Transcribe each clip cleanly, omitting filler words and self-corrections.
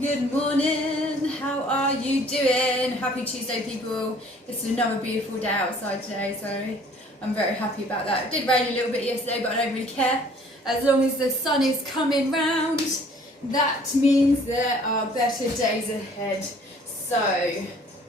Good morning, how are you doing? Happy Tuesday, people. It's another beautiful day outside today, so I'm very happy about that. It did rain a little bit yesterday, but I don't really care. As long as the sun is coming round, that means there are better days ahead. So,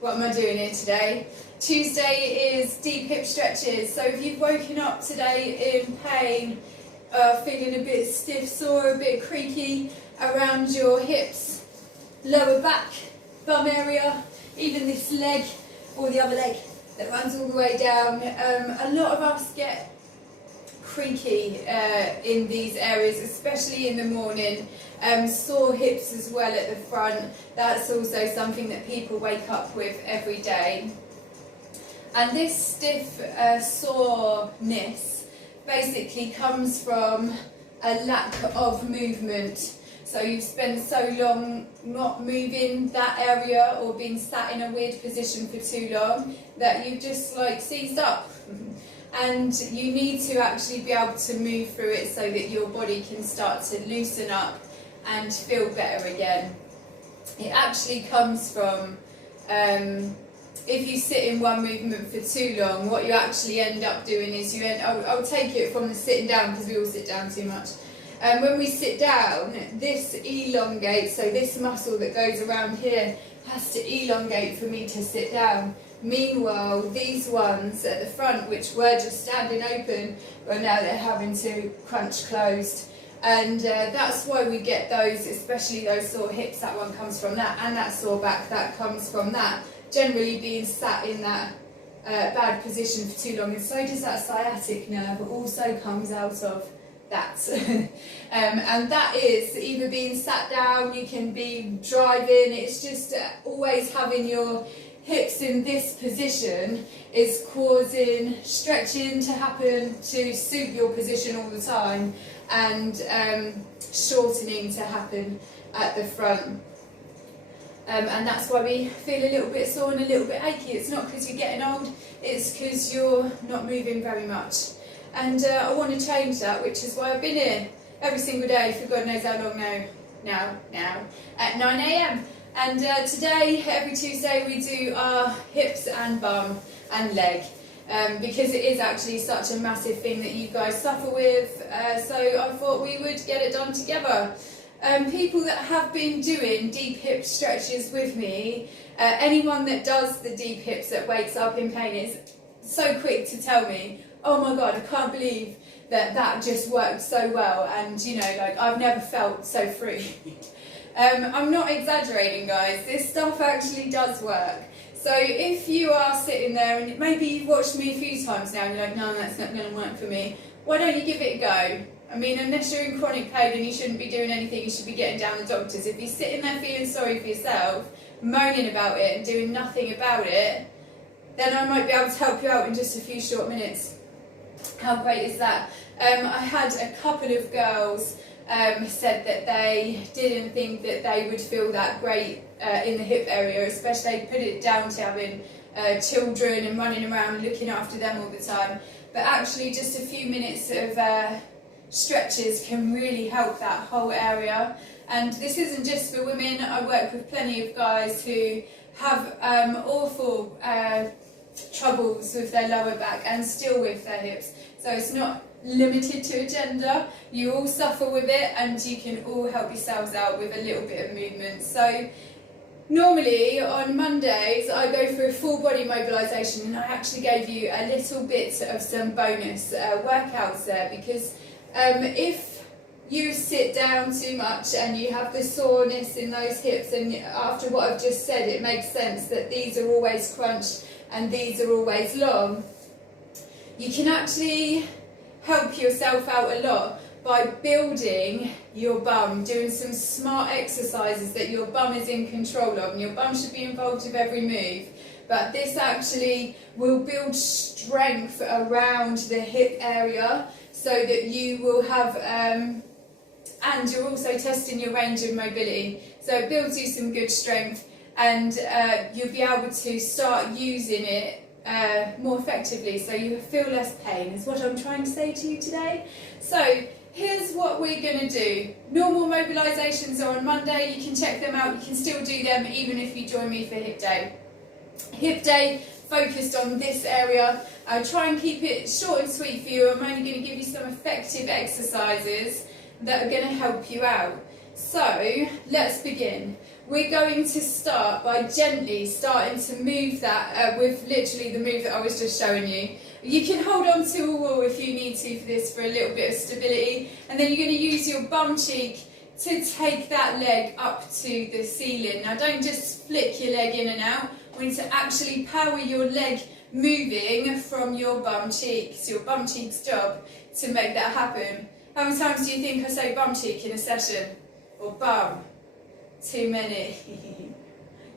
what am I doing here today? Tuesday is deep hip stretches, so if you've woken up today in pain, feeling a bit stiff, sore, a bit creaky around your hips, lower back, bum area, even this leg or the other leg that runs all the way down. A lot of us get creaky in these areas, especially in the morning. Sore hips as well at the front. That's also something that people wake up with every day. And this stiff soreness basically comes from a lack of movement. So you've spent so long not moving that area or being sat in a weird position for too long that you've just like seized up. And you need to actually be able to move through it so that your body can start to loosen up and feel better again. It actually comes from if you sit in one movement for too long, what you actually end up doing is I'll take it from the sitting down because we all sit down too much. When we sit down, this elongates, so this muscle that goes around here has to elongate for me to sit down. Meanwhile, these ones at the front, which were just standing open, well, now they're having to crunch closed. And that's why we get those, especially those sore hips. That one comes from that, and that sore back, that comes from that. Generally being sat in that bad position for too long, and so does that sciatic nerve, also comes out of that. And that is either being sat down, you can be driving, it's just always having your hips in this position is causing stretching to happen to suit your position all the time, and shortening to happen at the front. And that's why we feel a little bit sore and a little bit achy. It's not because you're getting old, it's because you're not moving very much. And I want to change that, which is why I've been here every single day for God knows how long now, at 9 AM. And today, every Tuesday, we do our hips and bum and leg, because it is actually such a massive thing that you guys suffer with, so I thought we would get it done together. People that have been doing deep hip stretches with me, anyone that does the deep hips that wakes up in pain is so quick to tell me, oh my God, I can't believe that just worked so well, and you know, like, I've never felt so free. I'm not exaggerating, guys, this stuff actually does work. So if you are sitting there and maybe you've watched me a few times now and you're like, no, that's not going to work for me, why don't you give it a go? I mean, unless you're in chronic pain and you shouldn't be doing anything, you should be getting down the doctors. If you're sitting there feeling sorry for yourself, moaning about it and doing nothing about it, then I might be able to help you out in just a few short minutes. How great is that? I had a couple of girls said that they didn't think that they would feel that great in the hip area, especially they put it down to having children and running around and looking after them all the time. But actually just a few minutes of stretches can really help that whole area. And this isn't just for women, I work with plenty of guys who have awful troubles with their lower back and still with their hips. So it's not limited to a gender, you all suffer with it and you can all help yourselves out with a little bit of movement. So normally on Mondays I go for a full body mobilisation, and I actually gave you a little bit of some bonus workouts there, because if you sit down too much and you have the soreness in those hips, and after what I've just said it makes sense that these are always crunched and these are always long, you can actually help yourself out a lot by building your bum, doing some smart exercises that your bum is in control of, and your bum should be involved with every move. But this actually will build strength around the hip area so that you will have, and you're also testing your range of mobility. So it builds you some good strength, and you'll be able to start using it more effectively, so you feel less pain, is what I'm trying to say to you today. So here's what we're going to do. Normal mobilisations are on Monday. You can check them out. You can still do them even if you join me for hip day. Hip day focused on this area. I'll try and keep it short and sweet for you. I'm only going to give you some effective exercises that are going to help you out. So let's begin. We're going to start by gently starting to move that with literally the move that I was just showing you. You can hold on to a wall if you need to for this, for a little bit of stability, and then you're going to use your bum cheek to take that leg up to the ceiling. Now don't just flick your leg in and out. We need to actually power your leg moving from your bum cheek. It's your bum cheek's job to make that happen. How many times do you think I say bum cheek in a session? Or bum? Too many.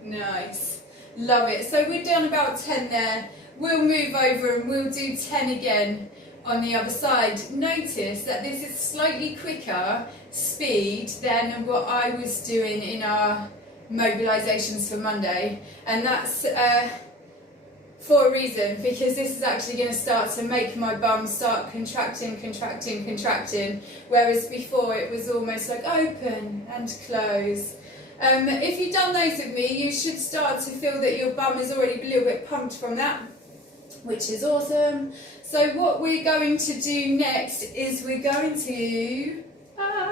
Nice. Love it. So we're done about 10 there. We'll move over and we'll do 10 again on the other side. Notice that this is slightly quicker speed than what I was doing in our mobilisations for Monday, and that's for a reason, because this is actually going to start to make my bum start contracting, whereas before it was almost like open and close. If you've done those with me, you should start to feel that your bum is already a little bit pumped from that, which is awesome. So what we're going to do next is we're going to,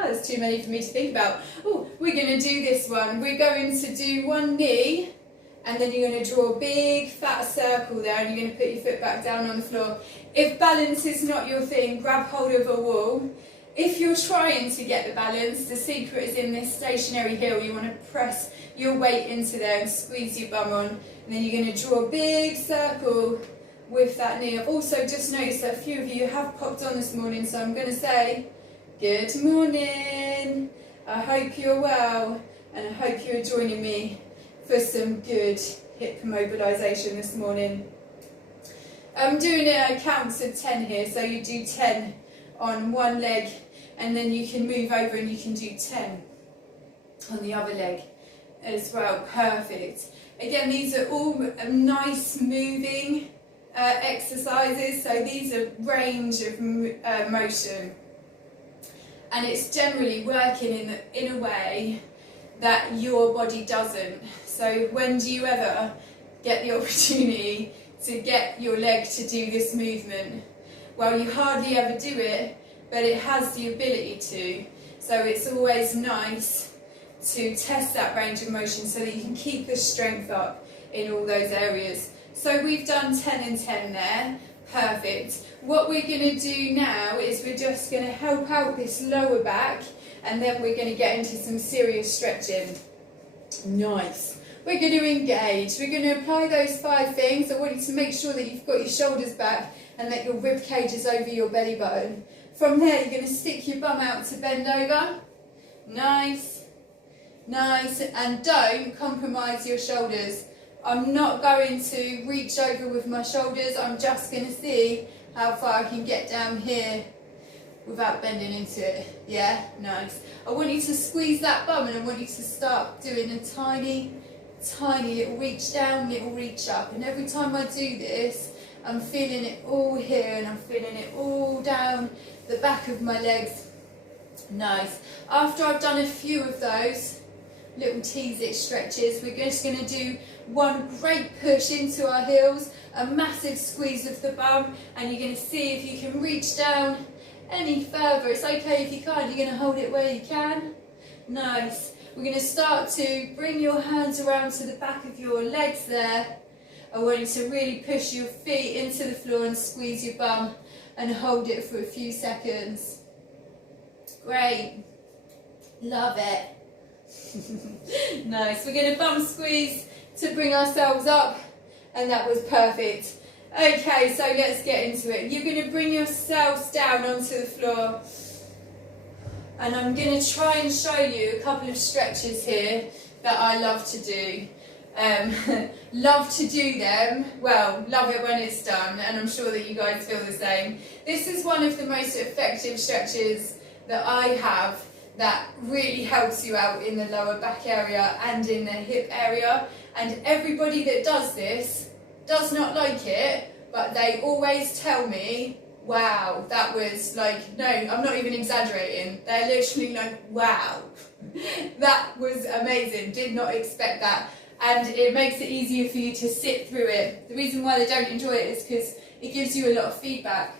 there's too many for me to think about. Oh, we're going to do this one. We're going to do one knee, and then you're going to draw a big fat circle there, and you're going to put your foot back down on the floor. If balance is not your thing, grab hold of a wall. If you're trying to get the balance, the secret is in this stationary heel. You want to press your weight into there and squeeze your bum on, and then you're going to draw a big circle with that knee. I've also just noticed that a few of you have popped on this morning, so I'm going to say good morning. I hope you're well, and I hope you're joining me for some good hip mobilisation this morning. I'm doing counts of 10 here, so you do 10 on one leg, and then you can move over and you can do 10 on the other leg as well. Perfect. Again, these are all nice moving exercises, so these are range of motion, and it's generally working in a way that your body doesn't. So when do you ever get the opportunity to get your leg to do this movement? Well, you hardly ever do it, but it has the ability to. So it's always nice to test that range of motion so that you can keep the strength up in all those areas. So we've done 10 and 10 there. Perfect. What we're going to do now is we're just going to help out this lower back, and then we're going to get into some serious stretching. Nice. We're going to engage. We're going to apply those 5 things. I want you to make sure that you've got your shoulders back and that your rib cage is over your belly button. From there, you're going to stick your bum out to bend over. Nice. Nice. And don't compromise your shoulders. I'm not going to reach over with my shoulders. I'm just going to see how far I can get down here without bending into it. Yeah, nice. I want you to squeeze that bum, and I want you to start doing a tiny little reach down, little reach up. And every time I do this, I'm feeling it all here, and I'm feeling it all down the back of my legs. Nice. After I've done a few of those little tease-it stretches, we're just going to do one great push into our heels, a massive squeeze of the bum, and you're going to see if you can reach down any further. It's okay if you can't, you're going to hold it where you can. Nice. We're going to start to bring your hands around to the back of your legs there. I want you to really push your feet into the floor and squeeze your bum and hold it for a few seconds. Great. Love it. Nice. We're going to bum squeeze to bring ourselves up, and that was perfect. Okay, so let's get into it. You're going to bring yourselves down onto the floor, and I'm going to try and show you a couple of stretches here that I love to do. Love to do them, well, love it when it's done, and I'm sure that you guys feel the same. This is one of the most effective stretches that I have that really helps you out in the lower back area and in the hip area, and everybody that does this does not like it, but they always tell me wow, that was like, no, I'm not even exaggerating. They're literally like, wow, that was amazing. Did not expect that. And it makes it easier for you to sit through it. The reason why they don't enjoy it is because it gives you a lot of feedback.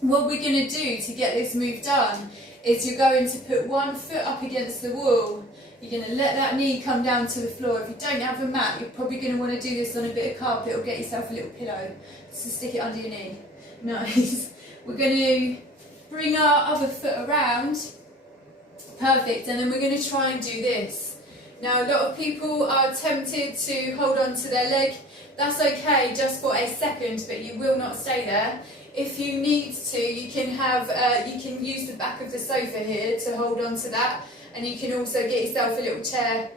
What we're going to do to get this move done is you're going to put one foot up against the wall. You're going to let that knee come down to the floor. If you don't have a mat, you're probably going to want to do this on a bit of carpet or get yourself a little pillow. So stick it under your knee. Nice. We're going to bring our other foot around. Perfect. And then we're going to try and do this. Now, a lot of people are tempted to hold on to their leg. That's okay, just for a second, but you will not stay there. If you need to, you can use the back of the sofa here to hold on to that, and you can also get yourself a little chair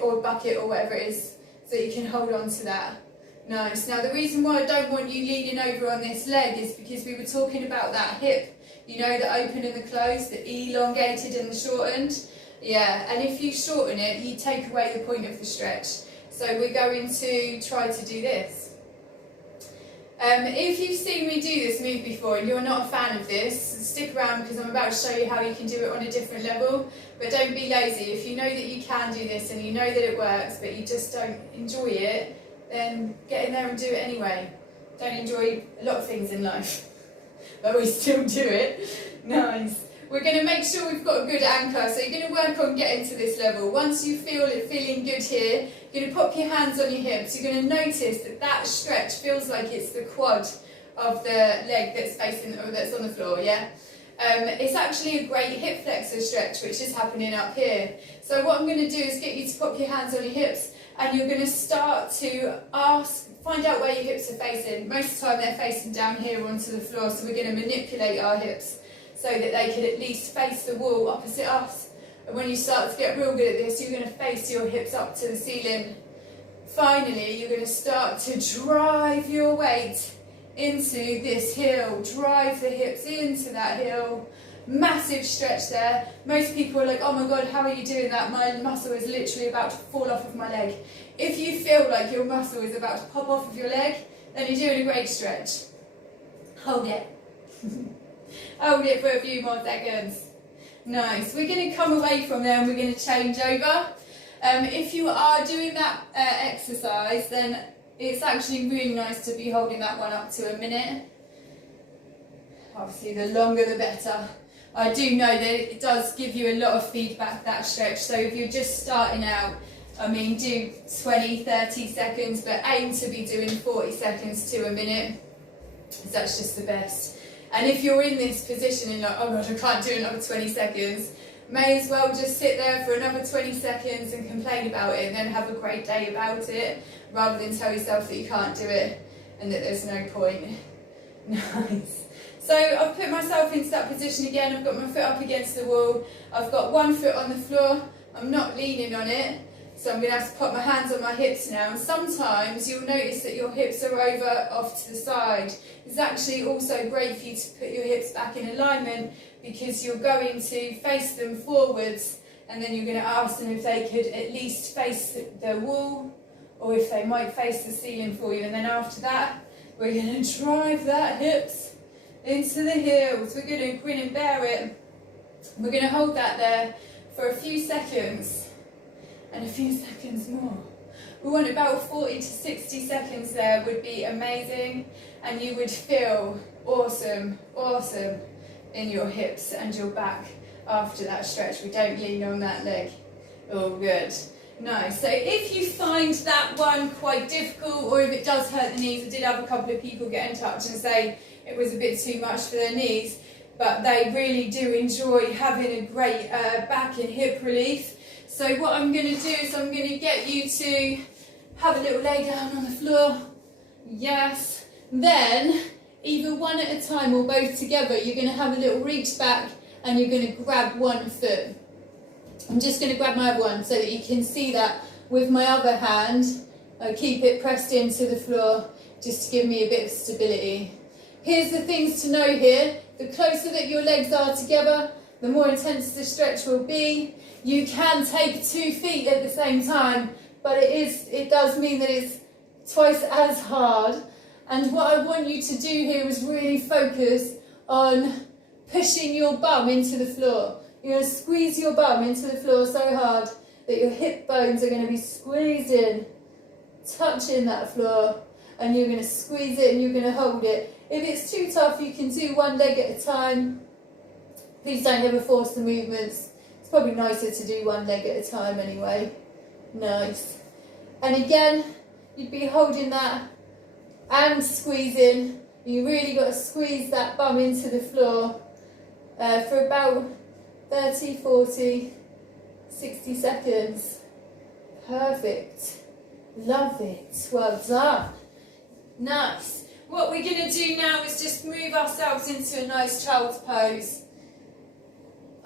or bucket or whatever it is, so you can hold on to that. Nice. Now, the reason why I don't want you leaning over on this leg is because we were talking about that hip. You know, the open and the closed, the elongated and the shortened. Yeah, and if you shorten it, you take away the point of the stretch. So we're going to try to do this. If you've seen me do this move before and you're not a fan of this, stick around because I'm about to show you how you can do it on a different level. But don't be lazy. If you know that you can do this and you know that it works, but you just don't enjoy it, then get in there and do it anyway. Don't enjoy a lot of things in life, but we still do it. Nice. We're going to make sure we've got a good anchor, so you're going to work on getting to this level. Once you feel it feeling good here, you're going to pop your hands on your hips. You're going to notice that that stretch feels like it's the quad of the leg that's facing, or that's on the floor, yeah? It's actually a great hip flexor stretch, which is happening up here. So what I'm going to do is get you to pop your hands on your hips, and you're going to start to find out where your hips are facing. Most of the time they're facing down here onto the floor, so we're going to manipulate our hips so that they can at least face the wall opposite us. And when you start to get real good at this, you're going to face your hips up to the ceiling. Finally, you're going to start to drive your weight into this hill. Drive the hips into that hill. Massive stretch there. Most people are like, oh my God, how are you doing that? My muscle is literally about to fall off of my leg. If you feel like your muscle is about to pop off of your leg, then you're doing a great stretch. Hold it. Hold it for a few more seconds. Nice. We're going to come away from there and we're going to change over. If you are doing that exercise, then it's actually really nice to be holding that one up to a minute. Obviously, the longer the better. I do know that it does give you a lot of feedback, that stretch. So if you're just starting out, I mean, do 20, 30 seconds, but aim to be doing 40 seconds to a minute, because that's just the best. And if you're in this position and you're like, oh God, I can't do another 20 seconds, may as well just sit there for another 20 seconds and complain about it and then have a great day about it, rather than tell yourself that you can't do it and that there's no point. Nice. So I've put myself into that position again. I've got my foot up against the wall. I've got one foot on the floor. I'm not leaning on it. So I'm going to have to put my hands on my hips now. And sometimes you'll notice that your hips are over off to the side. It's actually also great for you to put your hips back in alignment, because you're going to face them forwards, and then you're going to ask them if they could at least face the wall, or if they might face the ceiling for you. And then after that, we're going to drive that hips into the heels. We're going to grin and bear it. We're going to hold that there for a few seconds. And a few seconds more. We want about 40 to 60 seconds there would be amazing, and you would feel awesome, awesome in your hips and your back after that stretch. We don't lean on that leg. All good. Nice. So if you find that one quite difficult, or if it does hurt the knees, I did have a couple of people get in touch and say it was a bit too much for their knees, but they really do enjoy having a great back and hip relief. So what I'm going to do is I'm going to get you to have a little lay down on the floor. Yes. Then, either one at a time or both together, you're going to have a little reach back and you're going to grab one foot. I'm just going to grab my other one so that you can see that with my other hand. I keep it pressed into the floor just to give me a bit of stability. Here's the things to know here. The closer that your legs are together, the more intense the stretch will be. You can take 2 feet at the same time, but it does mean that it's twice as hard. And what I want you to do here is really focus on pushing your bum into the floor. You're going to squeeze your bum into the floor so hard that your hip bones are going to be squeezed in, touching that floor, and you're going to squeeze it and you're going to hold it. If it's too tough, you can do one leg at a time. Please don't ever force the movements. It's probably nicer to do one leg at a time anyway. Nice. And again, you'd be holding that and squeezing. You really got to squeeze that bum into the floor for about 30, 40, 60 seconds. Perfect. Love it. Well done. Nice. What we're going to do now is just move ourselves into a nice child's pose.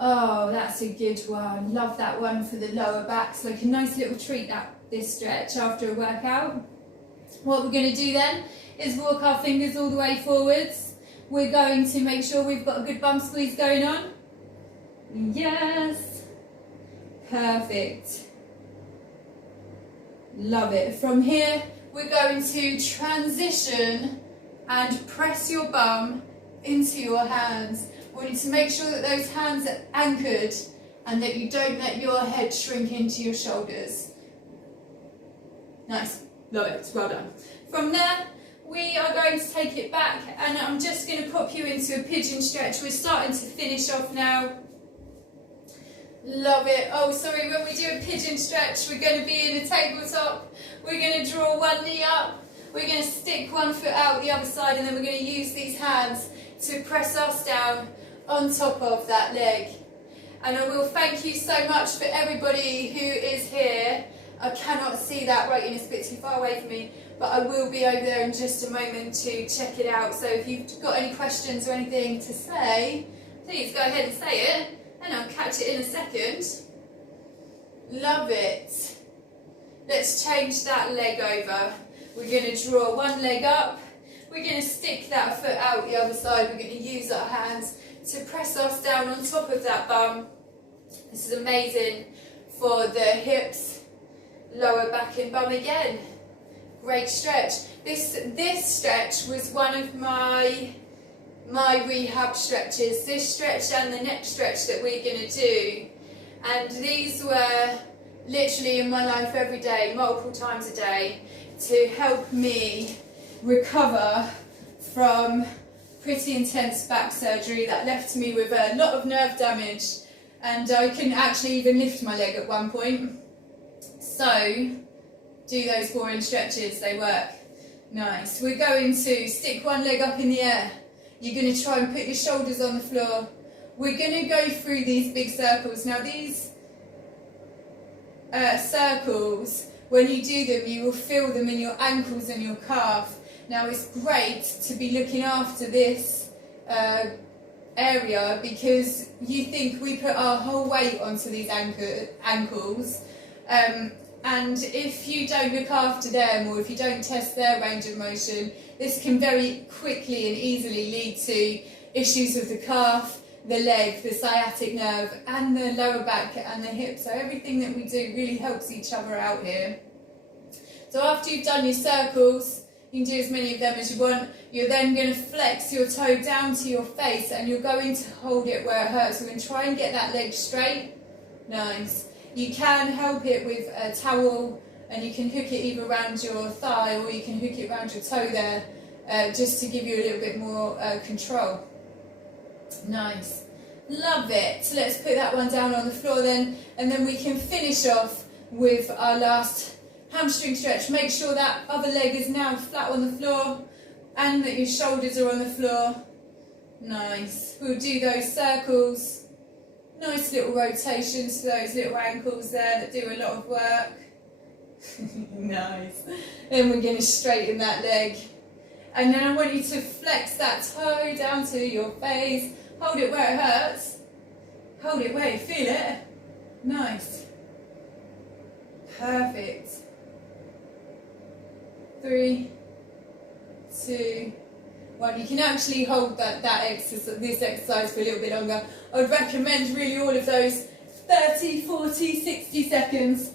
Oh, that's a good one. Love that one for the lower back. So like a nice little treat, this stretch after a workout. What we're going to do then is walk our fingers all the way forwards. We're going to make sure we've got a good bum squeeze going on. Yes. Perfect. Love it. From here, we're going to transition and press your bum into your hands. We want you to make sure that those hands are anchored and that you don't let your head shrink into your shoulders. Nice. Love it. Well done. From there, we are going to take it back and I'm just going to pop you into a pigeon stretch. We're starting to finish off now. Love it. Oh, sorry, when we do a pigeon stretch, we're going to be in a tabletop. We're going to draw one knee up. We're going to stick one foot out the other side and then we're going to use these hands to press us down on top of that leg. And I will thank you so much for everybody who is here. I cannot see that right, it's a bit too far away from me, but I will be over there in just a moment to check it out. So if you've got any questions or anything to say, please go ahead and say it and I'll catch it in a second. Love it. Let's change that leg over. We're going to draw one leg up. We're going to stick that foot out the other side. We're going to use our hands to press us down on top of that bum. This is amazing for the hips, lower back and bum again. Great stretch. This stretch was one of my rehab stretches. This stretch and the next stretch that we're going to do. And these were literally in my life every day, multiple times a day, to help me recover from pretty intense back surgery that left me with a lot of nerve damage and I couldn't actually even lift my leg at one point. So do those boring stretches, they work. Nice. We're going to stick one leg up in the air. You're going to try and put your shoulders on the floor. We're going to go through these big circles. Now these circles, when you do them, you will feel them in your ankles and your calf. Now it's great to be looking after this area because you think we put our whole weight onto these ankles and if you don't look after them or if you don't test their range of motion, this can very quickly and easily lead to issues with the calf, the leg, the sciatic nerve and the lower back and the hip. So everything that we do really helps each other out here. So after you've done your circles, you can do as many of them as you want. You're then going to flex your toe down to your face and you're going to hold it where it hurts. We're going to try and get that leg straight. Nice. You can help it with a towel and you can hook it either around your thigh or you can hook it around your toe there just to give you a little bit more control. Nice. Love it. So let's put that one down on the floor then and then we can finish off with our last hamstring stretch. Make sure that other leg is now flat on the floor and that your shoulders are on the floor. Nice. We'll do those circles. Nice little rotations to those little ankles there that do a lot of work. Nice. Then we're going to straighten that leg. And then I want you to flex that toe down to your face. Hold it where it hurts. Hold it where you feel it. Nice. Perfect. 3, 2, 1. You can actually hold this exercise for a little bit longer. I would recommend really all of those 30, 40, 60 seconds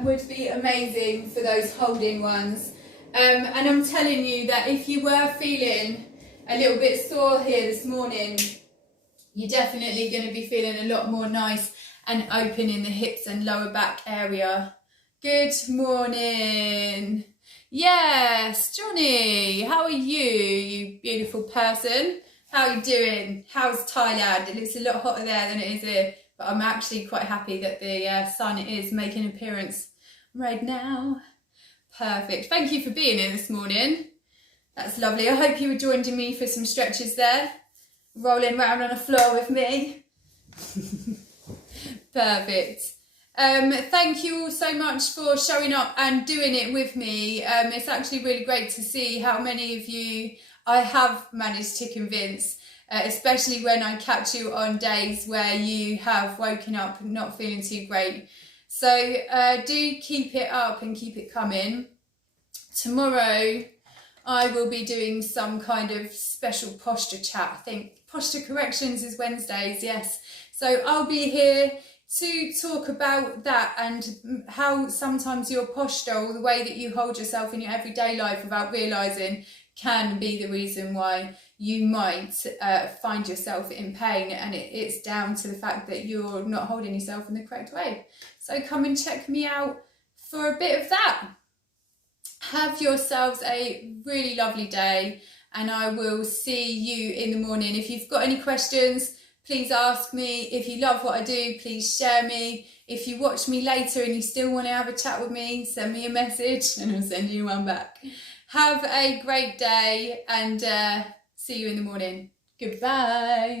would be amazing for those holding ones. And I'm telling you that if you were feeling a little bit sore here this morning, you're definitely going to be feeling a lot more nice and open in the hips and lower back area. Good morning. Yes, Johnny, how are you, you beautiful person? How are you doing? How's Thailand? It looks a lot hotter there than it is here, but I'm actually quite happy that the sun is making an appearance right now. Perfect. Thank you for being here this morning. That's lovely. I hope you were joining me for some stretches there. Rolling around on the floor with me. Perfect. Thank you all so much for showing up and doing it with me. It's actually really great to see how many of you I have managed to convince, especially when I catch you on days where you have woken up not feeling too great. So do keep it up and keep it coming. Tomorrow I will be doing some kind of special posture chat. I think posture corrections is Wednesdays, yes. So I'll be here to talk about that and how sometimes your posture or the way that you hold yourself in your everyday life without realising can be the reason why you might find yourself in pain, and it's down to the fact that you're not holding yourself in the correct way. So come and check me out for a bit of that. Have yourselves a really lovely day, and I will see you in the morning. If you've got any questions, please ask me. If you love what I do, please share me. If you watch me later and you still want to have a chat with me, send me a message and I'll send you one back. Have a great day and see you in the morning. Goodbye.